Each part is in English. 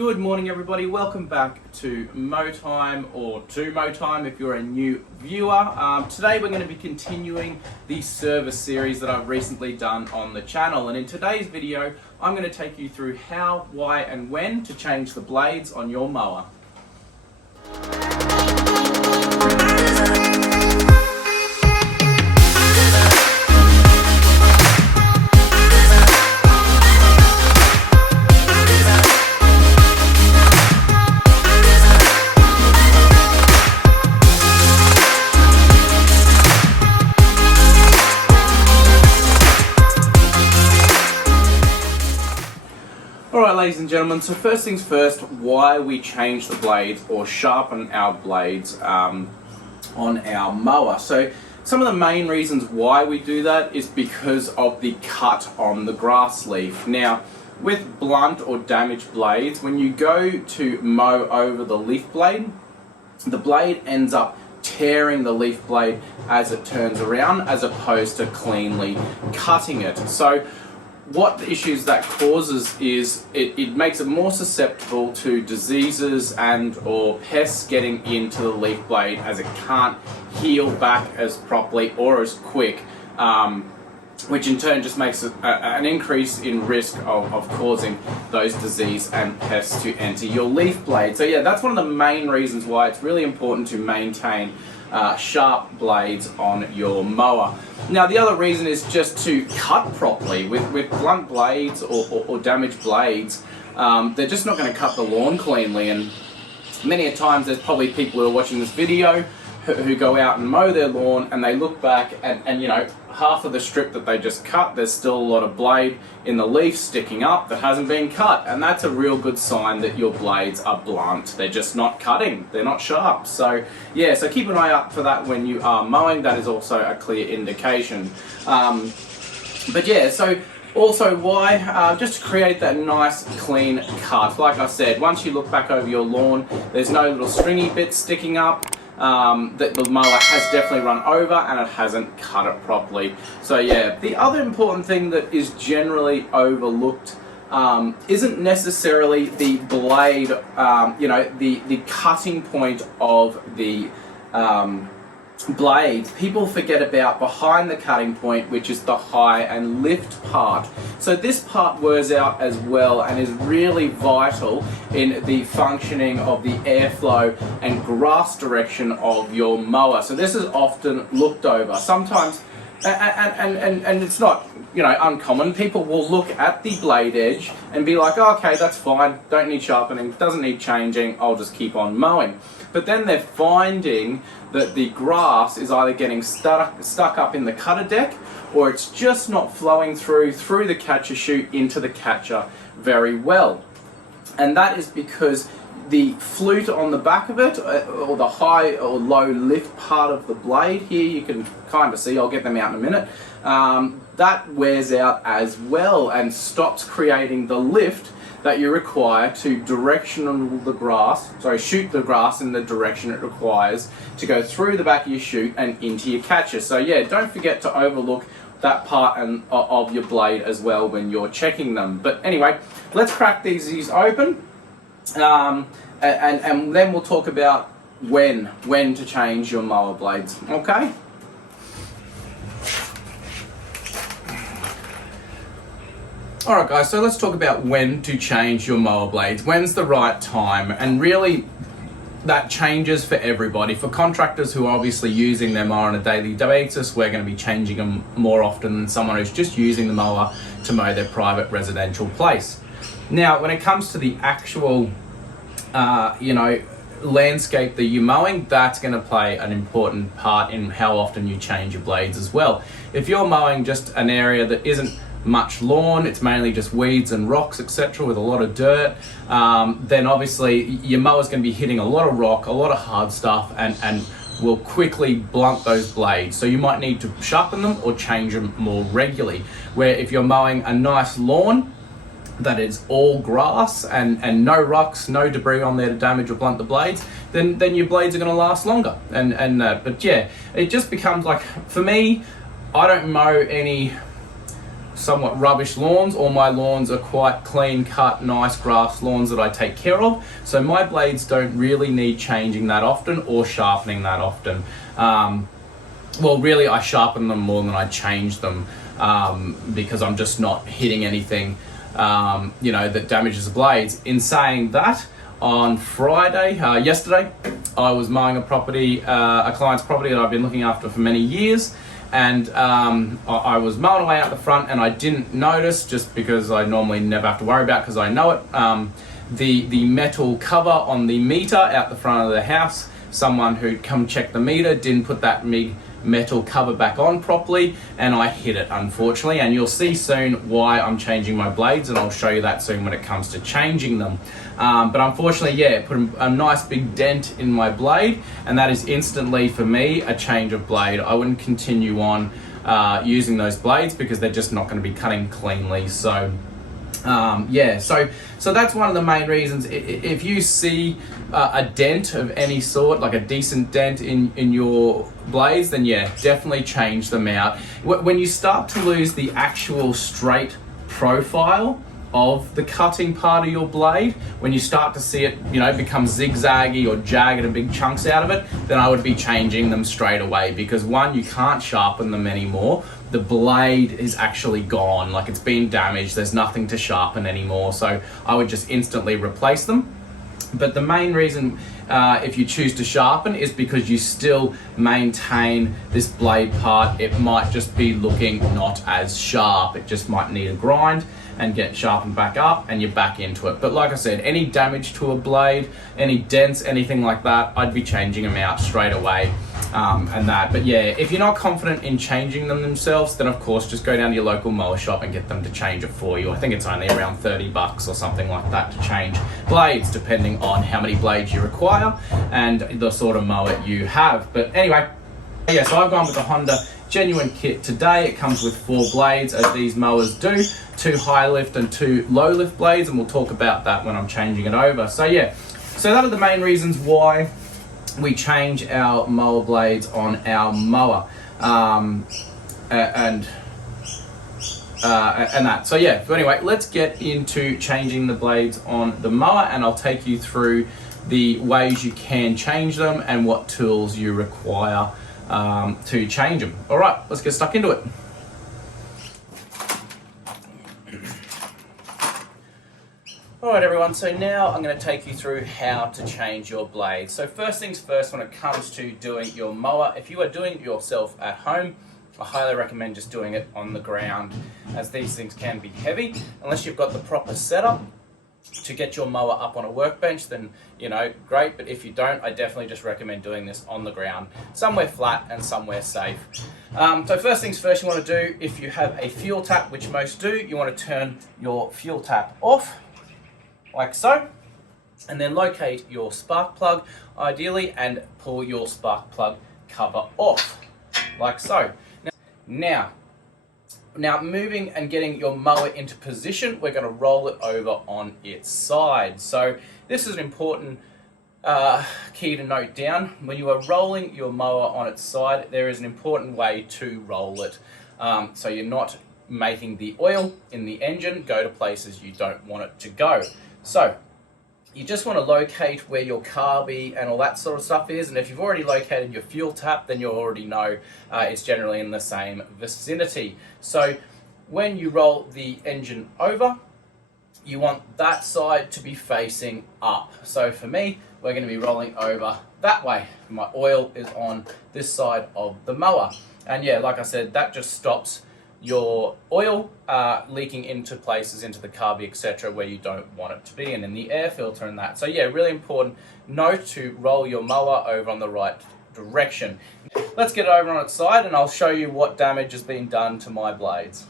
Good morning everybody, welcome back to Mow Time, or to Mow Time if you're a new viewer. Today we're going to be continuing the service series that I've recently done on the channel, and in today's video I'm going to take you through how, why and when to change the blades on your mower. Alright ladies and gentlemen, so first things first, why we change the blades or sharpen our blades on our mower. So some of the main reasons why we do that is because of the cut on the grass leaf. Now with blunt or damaged blades, when you go to mow over the leaf blade, the blade ends up tearing the leaf blade as it turns around as opposed to cleanly cutting it. So what the issues that causes is it makes it more susceptible to diseases and or pests getting into the leaf blade, as it can't heal back as properly or as quick, which in turn just makes it an increase in risk of causing those disease and pests to enter your leaf blade. So yeah, that's one of the main reasons why it's really important to maintain sharp blades on your mower. Now the other reason is just to cut properly. With blunt blades or damaged blades, they're just not going to cut the lawn cleanly, and many a times there's probably people who are watching this video who go out and mow their lawn and they look back and you know, half of the strip that they just cut, there's still a lot of blade in the leaf sticking up that hasn't been cut, and that's a real good sign that your blades are blunt. They're just not cutting, they're not sharp. So yeah, so keep an eye out for that when you are mowing. That is also a clear indication. But yeah, so also why? Just to create that nice clean cut. Like I said, once you look back over your lawn, there's no little stringy bits sticking up. That the mower has definitely run over and it hasn't cut it properly. So yeah, the other important thing that is generally overlooked isn't necessarily the blade, you know, the cutting point of the blades. People forget about behind the cutting point, which is the high and lift part. So this part wears out as well and is really vital in the functioning of the airflow and grass direction of your mower. So this is often looked over. Sometimes, and it's not, you know, uncommon, people will look at the blade edge and be like, oh, okay, that's fine, don't need sharpening, doesn't need changing, I'll just keep on mowing. But then they're finding that the grass is either getting stuck up in the cutter deck, or it's just not flowing through the catcher chute into the catcher very well. And that is because the flute on the back of it, or the high or low lift part of the blade here, you can kind of see, I'll get them out in a minute, that wears out as well and stops creating the lift that you require to shoot the grass in the direction it requires to go through the back of your chute and into your catcher. So yeah, don't forget to overlook that part of your blade as well when you're checking them. But anyway, let's crack these open, and then we'll talk about when to change your mower blades. Okay. Alright guys, so let's talk about when to change your mower blades. When's the right time? And really, that changes for everybody. For contractors who are obviously using their mower on a daily basis, we're going to be changing them more often than someone who's just using the mower to mow their private residential place. Now, when it comes to the actual, you know, landscape that you're mowing, that's going to play an important part in how often you change your blades as well. If you're mowing just an area that isn't much lawn, it's mainly just weeds and rocks, etc., with a lot of dirt, then obviously your mower's going to be hitting a lot of rock, a lot of hard stuff, and will quickly blunt those blades. So you might need to sharpen them or change them more regularly. Where if you're mowing a nice lawn that is all grass and no rocks, no debris on there to damage or blunt the blades, then your blades are going to last longer. But yeah, it just becomes like, for me, I don't mow any somewhat rubbish lawns. All my lawns are quite clean cut, nice grass lawns that I take care of. So my blades don't really need changing that often or sharpening that often. Well, really, I sharpen them more than I change them because I'm just not hitting anything, you know, that damages the blades. In saying that, on Friday, yesterday, I was mowing a client's property that I've been looking after for many years, and I was mowing away out the front, and I didn't notice, just because I normally never have to worry about because I know it, the metal cover on the meter out the front of the house. Someone who'd come check the meter didn't put that metal cover back on properly, and I hit it, unfortunately, and you'll see soon why I'm changing my blades, and I'll show you that soon when it comes to changing them. But unfortunately, yeah, it put a nice big dent in my blade, and that is instantly, for me, a change of blade. I wouldn't continue on using those blades because they're just not going to be cutting cleanly. So yeah, so that's one of the main reasons. If you see a dent of any sort, like a decent dent in your blades, then yeah, definitely change them out. When you start to lose the actual straight profile of the cutting part of your blade, when you start to see it, you know, become zigzaggy or jagged and big chunks out of it, then I would be changing them straight away, because one, you can't sharpen them anymore. The blade is actually gone, like it's been damaged, there's nothing to sharpen anymore, so I would just instantly replace them. But the main reason if you choose to sharpen is because you still maintain this blade part. It might just be looking not as sharp, it just might need a grind and get sharpened back up, and you're back into it. But like I said, any damage to a blade, any dents, anything like that, I'd be changing them out straight away. And that. But yeah, if you're not confident in changing them themselves, then of course just go down to your local mower shop and get them to change it for you. I think it's only around 30 bucks or something like that to change blades, depending on how many blades you require and the sort of mower you have. But anyway, yeah, so I've gone with the Honda Genuine kit today. It comes with 4 blades, as these mowers do, 2 high lift and 2 low lift blades, and we'll talk about that when I'm changing it over. So yeah, so that are the main reasons why we change our mower blades on our mower, and that. So yeah, so anyway, let's get into changing the blades on the mower, and I'll take you through the ways you can change them and what tools you require to change them. All right, let's get stuck into it. Alright everyone, so now I'm going to take you through how to change your blades. So first things first, when it comes to doing your mower, if you are doing it yourself at home, I highly recommend just doing it on the ground, as these things can be heavy. Unless you've got the proper setup to get your mower up on a workbench, then, you know, great. But if you don't, I definitely just recommend doing this on the ground, somewhere flat and somewhere safe. So first things first, you want to do, if you have a fuel tap, which most do, you want to turn your fuel tap off, like so, and then locate your spark plug, ideally, and pull your spark plug cover off, like so. Now moving and getting your mower into position, we're going to roll it over on its side. So this is an important key to note down. When you are rolling your mower on its side, there is an important way to roll it, so you're not making the oil in the engine go to places you don't want it to go. So you just want to locate where your carby and all that sort of stuff is, and if you've already located your fuel tap, then you'll already know it's generally in the same vicinity. So when you roll the engine over, you want that side to be facing up. So for me, we're going to be rolling over that way. My oil is on this side of the mower, and yeah, like I said, that just stops your oil leaking into places, into the carby, etc., where you don't want it to be, and in the air filter and that. So yeah, really important note to roll your mower over on the right direction. Let's get it over on its side, and I'll show you what damage has been done to my blades.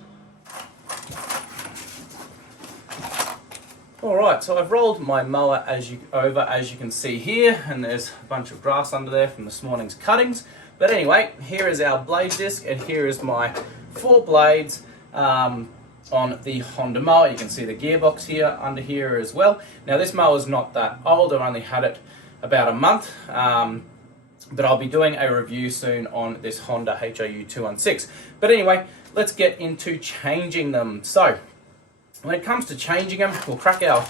Alright, so I've rolled my mower over as you can see here, and there's a bunch of grass under there from this morning's cuttings. But anyway, here is our blade disc, and here is my 4 blades on the Honda mower. You can see the gearbox here under here as well. Now this mower is not that old, I've only had it about a month, but I'll be doing a review soon on this Honda HOU 216. But anyway, let's get into changing them. So when it comes to changing them, we'll crack our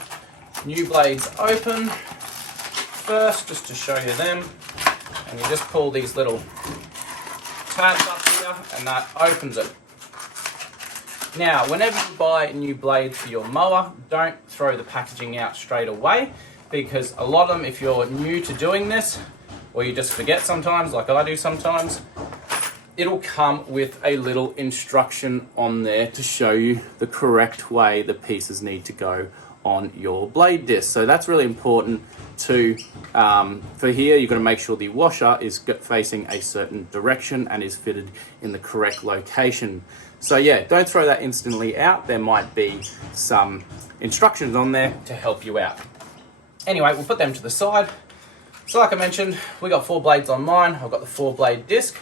new blades open first, just to show you them. And you just pull these little tabs up here, and that opens it. Now, whenever you buy new blades for your mower, don't throw the packaging out straight away, because a lot of them, if you're new to doing this, or you just forget sometimes, like I do sometimes, it'll come with a little instruction on there to show you the correct way the pieces need to go on your blade disc. So that's really important to, for here, you've got to make sure the washer is facing a certain direction and is fitted in the correct location. So yeah, don't throw that instantly out. There might be some instructions on there to help you out. Anyway, we'll put them to the side. So like I mentioned, we got 4 blades on mine. I've got the 4-blade disc,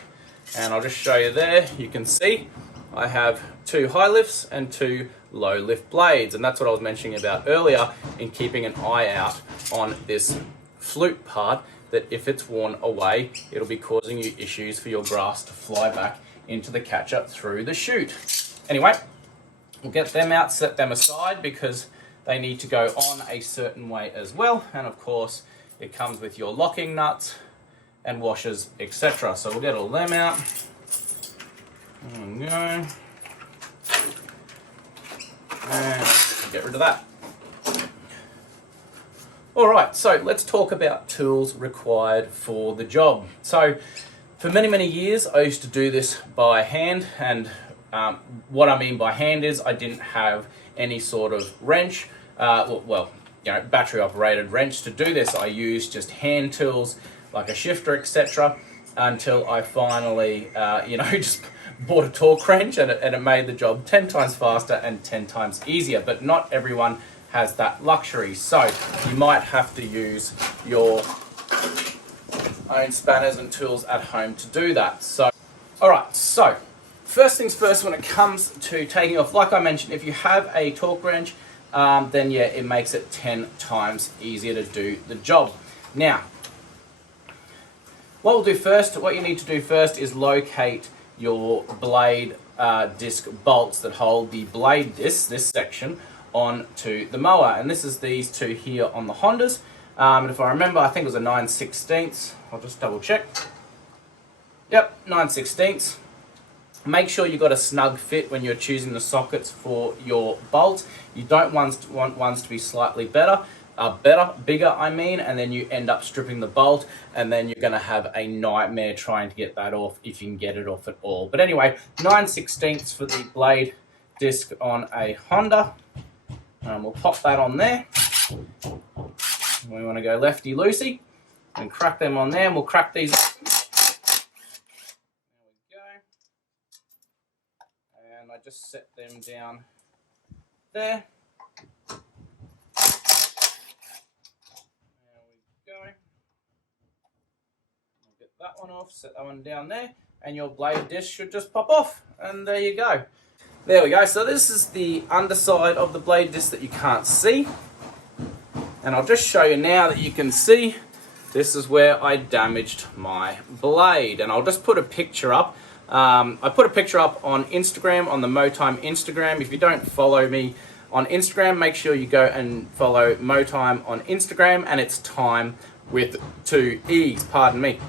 and I'll just show you there. You can see I have 2 high lifts and 2 low lift blades, and that's what I was mentioning about earlier in keeping an eye out on this flute part, that if it's worn away, it'll be causing you issues for your grass to fly back into the catcher through the chute. Anyway, we'll get them out, set them aside, because they need to go on a certain way as well, and of course it comes with your locking nuts and washers, etc. So we'll get all them out. There we go. And get rid of that. Alright, so let's talk about tools required for the job. So for many, many years I used to do this by hand, and what I mean by hand is I didn't have any sort of wrench, battery operated wrench to do this. I used just hand tools like a shifter, etc., until I finally just bought a torque wrench, and it made the job 10 times faster and 10 times easier. But not everyone has that luxury, so you might have to use your own spanners and tools at home to do that. So alright, so first things first, when it comes to taking off, like I mentioned, if you have a torque wrench, then yeah, it makes it 10 times easier to do the job. Now, what you need to do first is locate your blade disc bolts that hold the blade disc, this section, onto the mower. And this is these 2 here on the Hondas. And if I remember, I think it was a 9/16. I'll just double check. Yep, 9/16. Make sure you've got a snug fit when you're choosing the sockets for your bolts. You don't want ones to be slightly bigger, and then you end up stripping the bolt, and then you're going to have a nightmare trying to get that off, if you can get it off at all. But anyway, 9/16 for the blade disc on a Honda. We'll pop that on there. We want to go lefty-loosey and crack them on there, and we'll crack these open. There we go. And I just set them down there. That one off, set that one down there, and your blade disc should just pop off, and there you go. There we go. So this is the underside of the blade disc that you can't see, and I'll just show you now that you can see. This is where I damaged my blade, and I'll just put a picture up. I put a picture up on Instagram, on the MoTime Instagram. If you don't follow me on Instagram, make sure you go and follow MoTime on Instagram, and it's time with 2 E's, pardon me.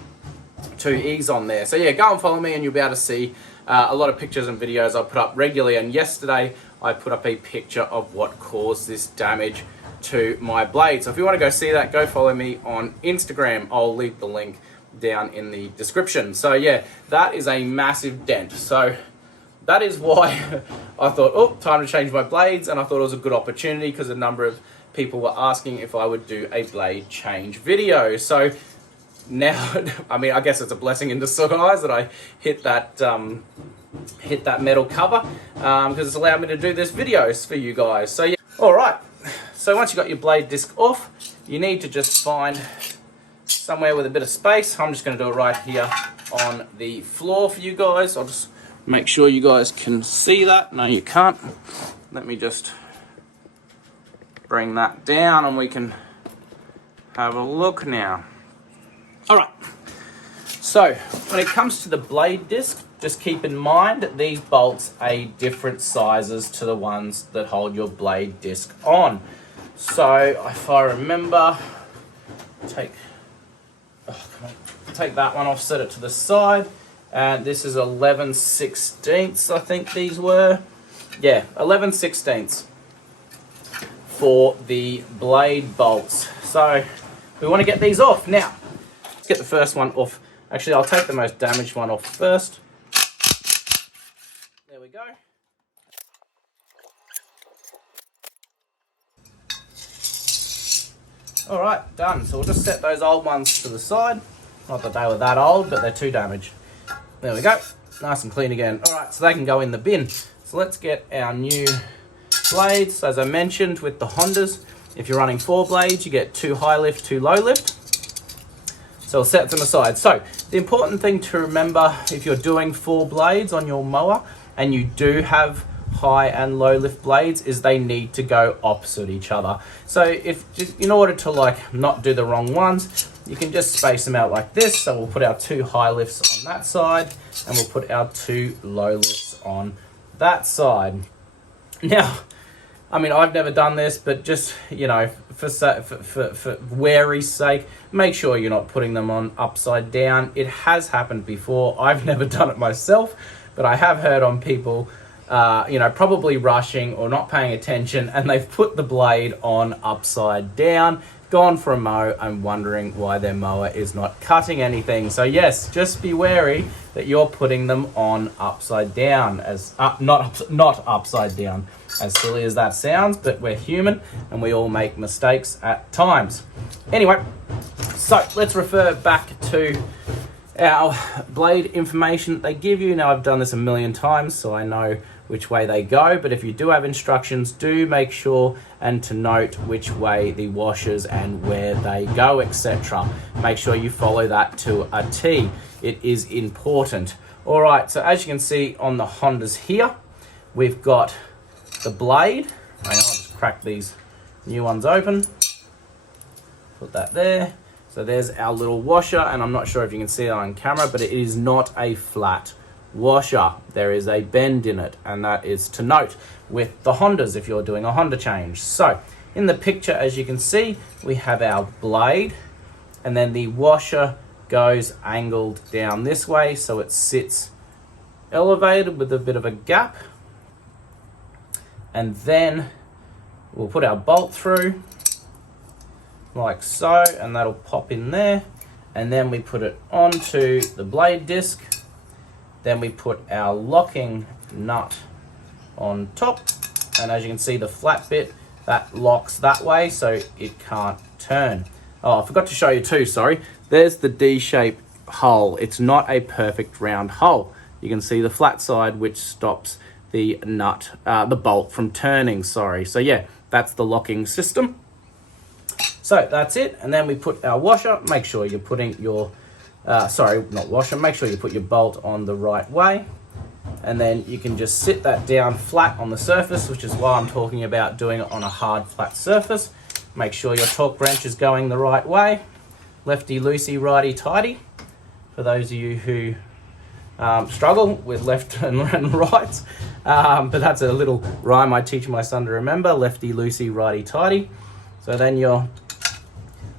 2 E's on there. So yeah, go and follow me, and you'll be able to see a lot of pictures and videos I put up regularly. And yesterday I put up a picture of what caused this damage to my blade. So if you want to go see that, go follow me on Instagram. I'll leave the link down in the description. So yeah, that is a massive dent. So that is why I thought, oh, time to change my blades, and I thought it was a good opportunity because a number of people were asking if I would do a blade change video. So now, I mean, I guess it's a blessing in disguise that I hit that metal cover, because it's allowed me to do this videos for you guys. So yeah, all right. So once you've got your blade disc off, you need to just find somewhere with a bit of space. I'm just going to do it right here on the floor for you guys. I'll just make sure you guys can see that. No, you can't. Let me just bring that down, and we can have a look now. All right, So when it comes to the blade disc, just keep in mind these bolts are different sizes to the ones that hold your blade disc on. So if I remember, take that one off, set it to the side, and this is 11/16 I think these were. Yeah, 11/16 for the blade bolts. So we want to get these off. Now, let's get the first one off. Actually, I'll take the most damaged one off first. There we go. All right, done. So we'll just set those old ones to the side. Not that they were that old, but they're too damaged. There we go. Nice and clean again. All right, so they can go in the bin. So let's get our new blades. As I mentioned with the Hondas, if you're running 4 blades, you get 2 high lift, 2 low lift. So we'll set them aside. So the important thing to remember if you're doing 4 blades on your mower and you do have high and low lift blades is they need to go opposite each other. So if in order to like not do the wrong ones, you can just space them out like this. So we'll put our 2 high lifts on that side and we'll put our 2 low lifts on that side. Now, I mean, I've never done this, but just, you know, for wary's sake, make sure you're not putting them on upside down. It has happened before. I've never done it myself, but I have heard on people, you know, probably rushing or not paying attention, and they've put the blade on upside down, gone for a mow, and wondering why their mower is not cutting anything. So yes, just be wary that you're putting them on upside down, as not upside down. As silly as that sounds, but we're human and we all make mistakes at times. Anyway, so let's refer back to our blade information that they give you. Now, I've done this a million times, so I know which way they go, but if you do have instructions, do make sure and to note which way the washers and where they go, etc. Make sure you follow that to a T. It is important. All right, so as you can see on the Hondas here, we've got the blade. Hang on, I'll just crack these new ones open. Put that there. So there's our little washer, and I'm not sure if you can see it on camera, but it is not a flat washer. There is a bend in it, and that is to note with the Hondas if you're doing a Honda change. So in the picture, as you can see, we have our blade, and then the washer goes angled down this way, so it sits elevated with a bit of a gap. And then we'll put our bolt through like so, and that'll pop in there. And then we put it onto the blade disc. Then we put our locking nut on top. And as you can see, the flat bit, that locks that way, so it can't turn. Oh, I forgot to show you too, sorry. There's the D-shaped hole. It's not a perfect round hole. You can see the flat side, which stops the nut, the bolt from turning, sorry. So yeah, that's the locking system. So that's it, and then we put our washer. Make sure you're putting your, sorry, not washer, make sure you put your bolt on the right way. And then you can just sit that down flat on the surface, which is why I'm talking about doing it on a hard, flat surface. Make sure your torque wrench is going the right way. Lefty loosey, righty tighty. For those of you who struggle with left and right, but that's a little rhyme I teach my son to remember: lefty loosey, righty tighty. So then you'll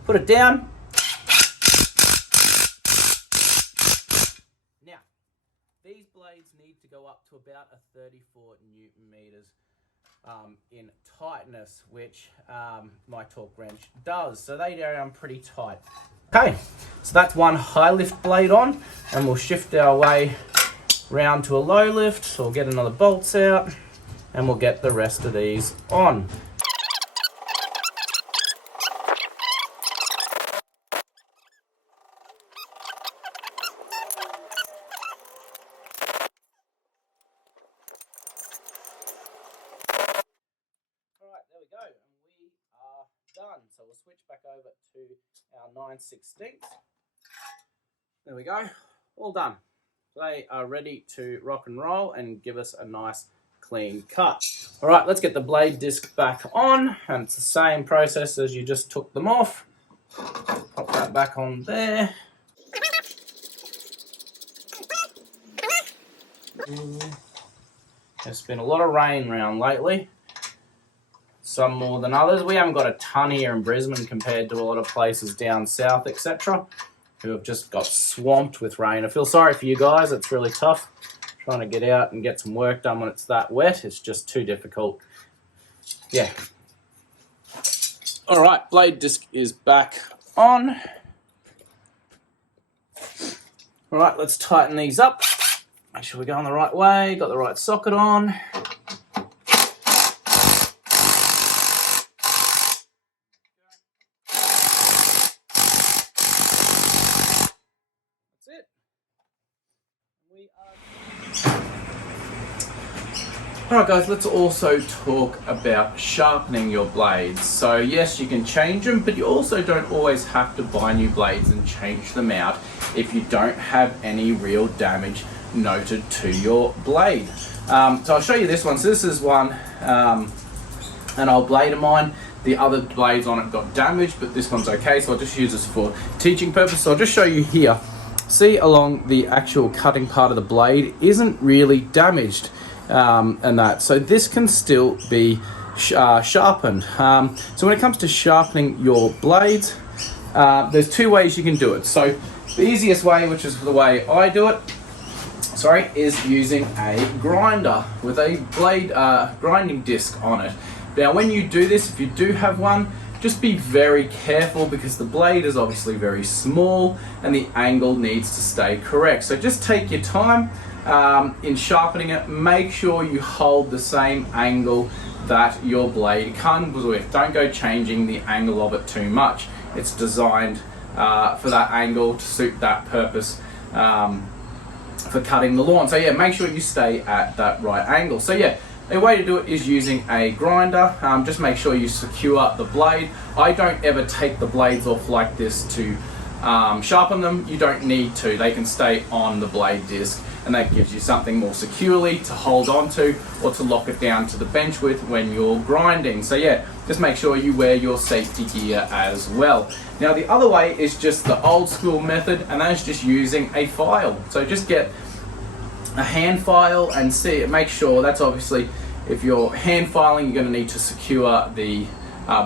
put it down. Now, these blades need to go up to about a 34 Newton meters in tightness, which my torque wrench does. So they go down pretty tight. Okay, so that's one high lift blade on, and we'll shift our way round to a low lift. So we'll get another bolts out, and we'll get the rest of these on. Alright, there we go, and we are done. So we'll switch back over to our 9/16. There we go, all done. They are ready to rock and roll and give us a nice clean cut. All right, let's get the blade disc back on, and it's the same process as you just took them off. Pop that back on there. There's been a lot of rain around lately, some more than others. We haven't got a ton here in Brisbane compared to a lot of places down south, etc., who have just got swamped with rain. I feel sorry for you guys. It's really tough trying to get out and get some work done when it's that wet. It's just too difficult. Yeah. All right, blade disc is back on. All right, let's tighten these up. Make sure we're going the right way, got the right socket on. That's it. Alright guys, let's also talk about sharpening your blades. So yes, you can change them, but you also don't always have to buy new blades and change them out if you don't have any real damage noted to your blade. So I'll show you this one. So this is one, an old blade of mine. The other blades on it got damaged, but this one's okay, so I'll just use this for teaching purpose. So I'll just show you here. See, along the actual cutting part of the blade isn't really damaged. And that, so this can still be sharpened. So when it comes to sharpening your blades, there's two ways you can do it. So the easiest way, which is the way I do it, is using a grinder with a blade grinding disc on it. Now when you do this, if you do have one, just be very careful because the blade is obviously very small and the angle needs to stay correct. So just take your time in sharpening it. Make sure you hold the same angle that your blade comes with. Don't go changing the angle of it too much. It's designed for that angle to suit that purpose for cutting the lawn. So yeah, make sure you stay at that right angle. So yeah, a way to do it is using a grinder. Just make sure you secure the blade. I don't ever take the blades off like this to sharpen them. You don't need to. They can stay on the blade disc, and that gives you something more securely to hold on to or to lock it down to the bench with when you're grinding. So yeah, just make sure you wear your safety gear as well. Now the other way is just the old school method, and that is just using a file. So just get a hand file and make sure that's obviously, if you're hand filing, you're going to need to secure the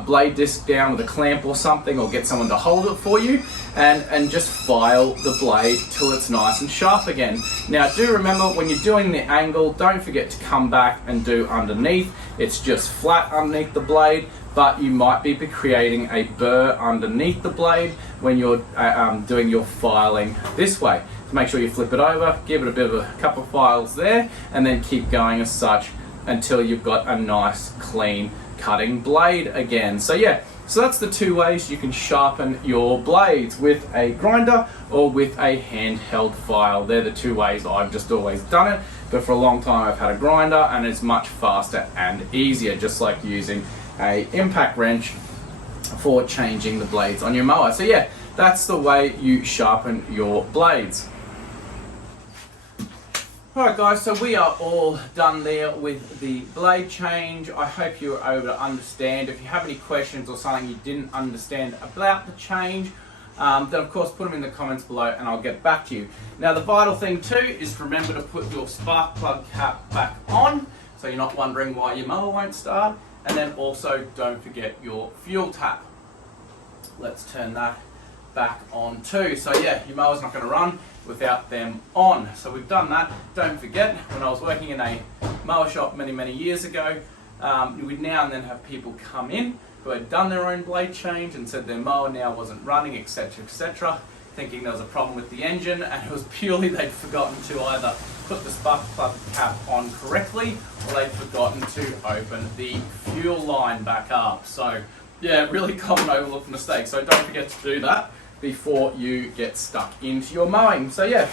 blade disc down with a clamp or something, or get someone to hold it for you, and just file the blade till it's nice and sharp again. Now do remember, when you're doing the angle, don't forget to come back and do underneath. It's just flat underneath the blade, but you might be creating a burr underneath the blade when you're doing your filing this way. So make sure you flip it over, give it a bit of a couple of files there, and then keep going as such until you've got a nice clean cutting blade again. So yeah, so that's the two ways you can sharpen your blades, with a grinder or with a handheld file. They're the two ways I've just always done it, but for a long time I've had a grinder, and it's much faster and easier, just like using a impact wrench for changing the blades on your mower. So yeah, that's the way you sharpen your blades. Alright guys, so we are all done there with the blade change. I hope you were able to understand. If you have any questions or something you didn't understand about the change, then of course put them in the comments below and I'll get back to you. Now the vital thing too is to remember to put your spark plug cap back on, so you're not wondering why your mower won't start. And then also don't forget your fuel tap. Let's turn that back on too. So yeah, your mower's not going to run without them on. So we've done that. Don't forget, when I was working in a mower shop many years ago, we'd now and then have people come in who had done their own blade change and said their mower now wasn't running, etc., thinking there was a problem with the engine, and it was purely they'd forgotten to either put the spark plug cap on correctly, or they'd forgotten to open the fuel line back up. So yeah, really common overlooked mistake. So don't forget to do that before you get stuck into your mowing. So yeah,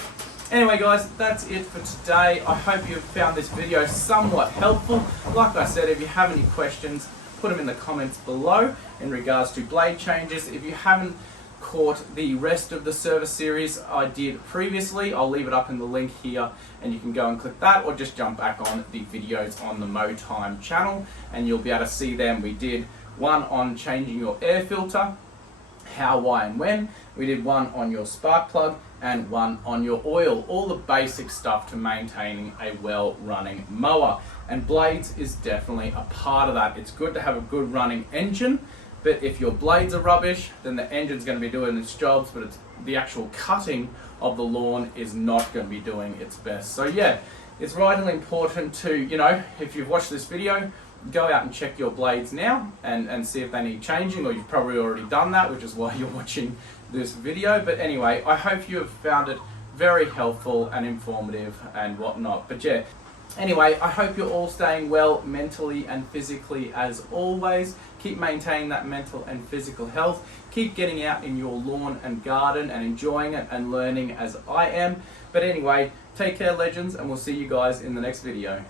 anyway guys, that's it for today. I hope you found this video somewhat helpful. Like I said, if you have any questions, put them in the comments below in regards to blade changes. If you haven't caught the rest of the service series I did previously, I'll leave it up in the link here and you can go and click that, or just jump back on the videos on the Mow Time channel and you'll be able to see them. We did one on changing your air filter, how, why and when. We did one on your spark plug and one on your oil. All the basic stuff to maintaining a well-running mower. And blades is definitely a part of that. It's good to have a good running engine, but if your blades are rubbish, then the engine's going to be doing its jobs, but it's the actual cutting of the lawn is not going to be doing its best. So yeah, it's vitally important to, you know, if you've watched this video, go out and check your blades now and see if they need changing, or you've probably already done that, which is why you're watching this video. But anyway, I hope you have found it very helpful and informative and whatnot. But yeah, anyway, I hope you're all staying well mentally and physically as always. Keep maintaining that mental and physical health. Keep getting out in your lawn and garden and enjoying it and learning as I am. But anyway, take care, legends, and we'll see you guys in the next video.